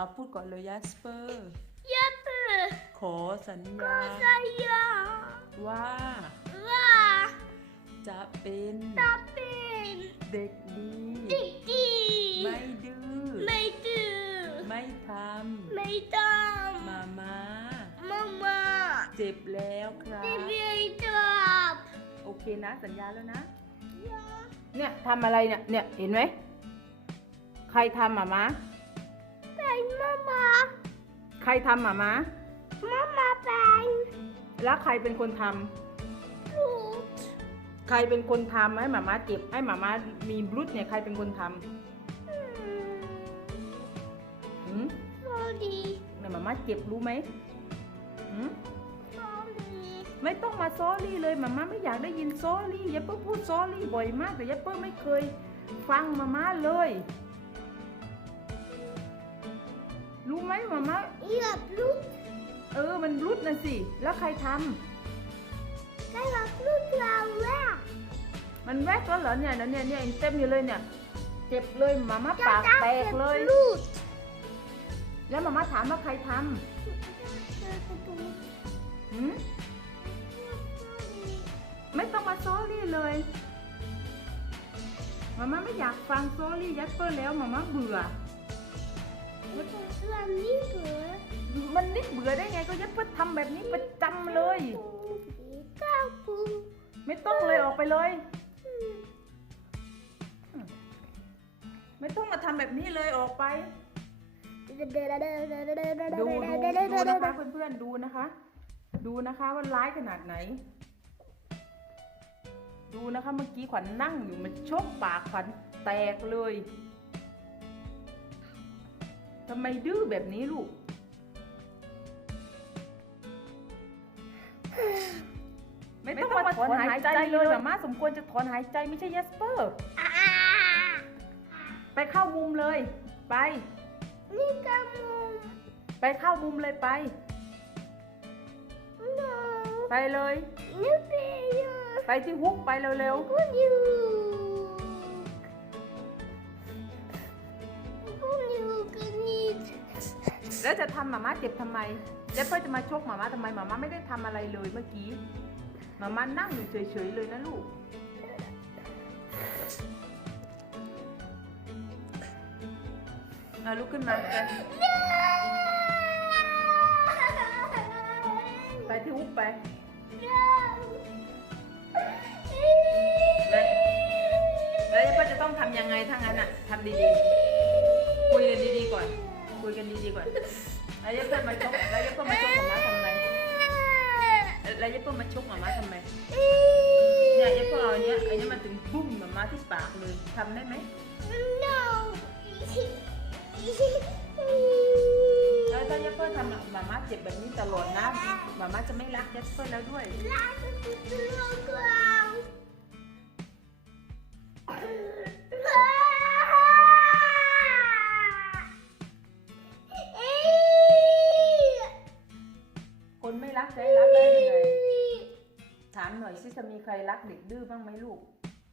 เอาพูดก่อนเลยยัสเปอร์ยับเปิดขอสัญก็ญาใส่ยาว่าว่า จะเป็นตาเป็นเด็กดีดิดีไม่ดื้อไม่ดื้อไม่ทไม่ต้องำมาม่ามามาเจ็บแล้วครับไม่มีจับโอเคนะสัญญาแล้วนะยาเนี่ยทำอะไรเนี่ยเนี่ยเห็นไหมใครทำหมาม้าเป็น มามาใครทำหมาม้ามามาเป็นแล้วใครเป็นคนทำลูกใครเป็นคนทำให้หมาม้าเจ็บให้หมาม้ามีบลุดเนี่ยใครเป็นคนทอืมำหืมสวัสดีเนี่ยหมาม้าเจ็บรู้ไหมหืมสวัสดีไม่ต้องมาซอรี่เลยหมาม่าไม่อยากได้ยินซอรี่ยัปเปอร์พูดซอรี่บ่อยมากแต่ยัปเปอร์ไม่เคยฟังหมาม่าเลย ไหมหมาม่าอยากลูกเออ มันรุดนะสิ แล้วใครทก็อยากลูกเราแล้ำมันแวกแล้วเหรอเนี่ยเนี่ยเนี่ยเต็มอยู่เลยเนี่ย เจ็บเลยหมาม่าปากแตกเลย ลูกแล้วหมาม่าถามว่าใครทำหืมไม่ต้องมาซอรี่เลยหมาม่าไม่อยากฟังซอรี่ยัปเปอร์แล้วหมาม่าเบื่อ วันนี้เกิดมันนิดเบื่อได้ไงก็ยัดเพื่อทำแบบนี้ประจำเลย ก้าวปูไม่ต้องเลยออกไปเลย ไม่ต้องมาทำแบบนี้เลยออกไป ดูดูดูนะคะเพื่อนๆดูนะคะ ดูนะคะว่าร้ายขนาดไหน ดูนะคะเมื่อกี้ขวัญนั่งอยู่มันชกปากขวัญแตกเลย ทำไมดื้อแบบนี้ลูก ไม่ต้องมาถอนหายใจเลยหมาม่าสมควรจะถอนหายใจไม่ใช่ยัสเปอร์อ่าไปเข้ามุมเลย ไป นี่กามุม ไปเข้ามุมเลยไปโนไปเลยนี่เป็นยูไปที่ฮุกไปเร็วคุ แล้วจะทำหมาม่าเจ็บทำไม แล้วเพื่อจะมาชกหมาม่าทำไมหมาม่าไม่ได้ทำอะไรเลยเมื่อกี้หมาม่านั่งอยู่เฉยๆเลยนะลูก เอาลุกขึ้นมาไปไปที่ฮุกไปแล้วแล้วเพื่อจะต้องทำยังไงถ้างั้นอะทำดีๆ คุยกันดีๆก่อน คุยกันดีๆก่อนแล้วยัปเปิ้ลมาชกแล้วยัปเปิ้ลมาชกหมาม่าทำไมแล้วยัปเปิ้ลมาชกหมาม่าทำไมเนี่ยยัปเปิ้ลเอาอันเนี้ยอันนี้มาถึงบุ้มหมาม่าที่ปากเลยทำได้ไหม No. แล้วถ้ายัปเปิ้ลทำหมาม่าเจ็บแบบนี้ตลอดนะหมาม่าจะไม่รักยัปเปิ้ลแล้วด้วยคน ใครรักเด็กดื้อบ้างไหมลูก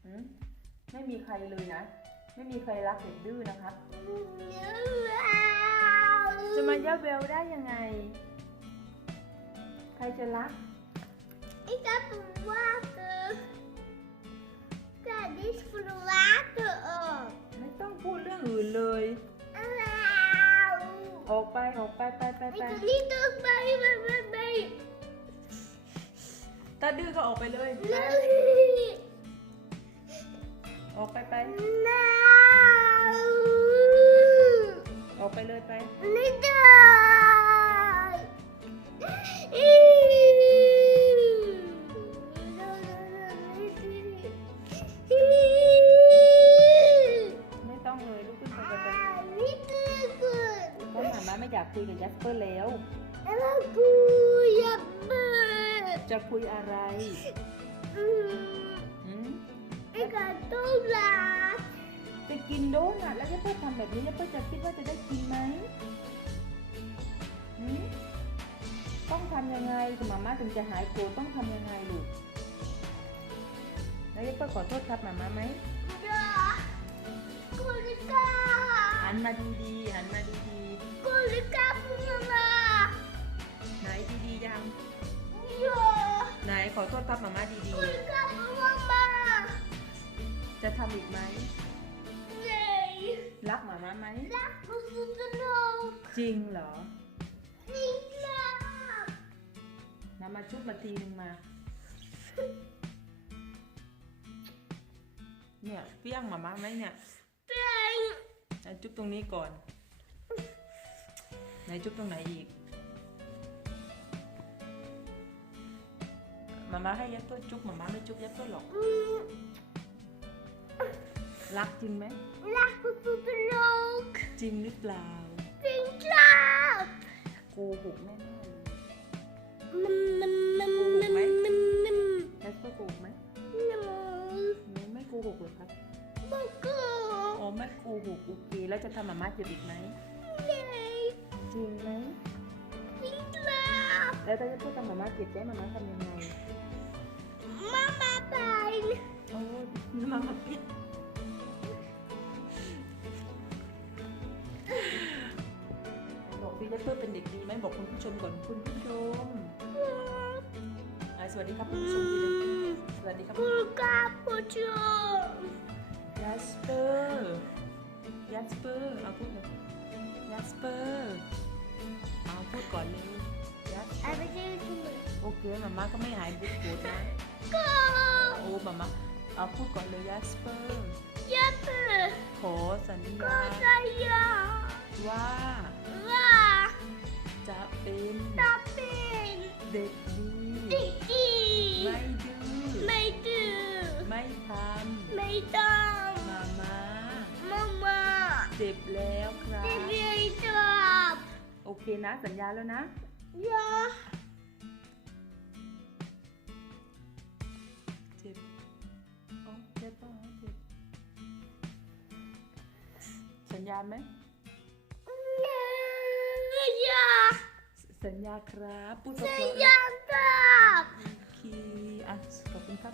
หืมไม่มีใครเลยนะ ไม่มีใครรักเด็กดื้อนะครับ จะมาย่าเวลได้ยังไง ใครจะรัก Ik heb een water. Dat is voor de water op. ไม่ต้องพูดเรื่องอื่นเลย Auw. ออกไปออกไปไปไป Ik ไป wil niet dichtbij met mijn been. ถ้าดื้อก็ออกไปเลย Nee. ออกไปไป Nou. ออกไปเลยไป Niet daar. ไม่ต้องเลยลุกขึ้นไปไปไป Niet lukken. เพราะหมาม่าไม่อยากคุยกับยัสเปอร์แล้ว En dan koe je bed. จะคุยอะไรอืมไอ้กตุ้นละจะกินโดนัทแล้วจะเพื่อทำแบบนี้แล้วเพื่อจะคิดว่าจะได้กินไหมอืมต้องทำยังไงคุณมาม่าถึงจะหายโกรธต้องทำยังไงลูกแล้วเพื่อขอโทษครับมาม่าไหมกุลิกาหันมาดีดีหันมาดีดีกุลิกาพูดมาไหนดีดียังโย กับมาม่าๆจะทำอีกไหมเลยรักหมาม่าไหม รักผู้สุดนุกจริงเหรอ จริงรักนะมาชุบมาทีนึงมา เนี่ยเปี้ยงหมาม่าไหมเนี่ย เป็นไหนจุ๊บตรงนี้ก่อน ไหนจุ๊บตรงไหนอีก มาม่าให้ยัดเพื่อจุ๊บมาม่าไม่จุ๊บยัดเพื่อหรอกอืมรักจริงไหม รักผู้สุดนุกจริงหรือเปล่า จริงรักโกหกแน่ๆเลยมันมันมันมันมันมันยัดเพื่อโกหกไหมมันไม่ไม่โกหกเลยครับมันก็อ๋อไม่โกหกโอเคแล้วจะทำมาม่าเจ็บอีกไหมเลยจริงไหมจริงรักแล้วถ้าจะพูดทำมาม่าเจ็บจะให้มาม่าทำยังไง บอกพี่ยัดเพื่อเป็นเด็กดีไหมบอกคุณผู้ชมก่อนคุณผู้ชมอะสวัสดีครับคุณผู้ชมทีเดียวสวัสดีครับผู้กับผู้ชมยัสเปอร์ยัสเปอร์เอาพูดเลยยัสเปอร์เอาพูดก่อนเลยยัสไอ้ไม่ใช่คุณโอเคมาม่าก็ไม่หายบุดปวดนะก็โอ้มาม่าเอาพูดก่อนเลยยัสเปอร์ยับเปิดขอสัญก็ญาจะยาว่าว่า จะเป็นจะเป็นเด็กดีดีดีไม่ดื้อไม่ดื้อไม่ทไม่ต้องำมาม่ามาม่าเจ็บแล้วครับจะเรียนจบโอเคนะสัญญาแล้วนะยาเจ็บโอ้เจ็บป่ะเจ็บสัญญาไหม สัญญาครับพูดเพจะราะๆยาจับโอเคอะขอบคุณครั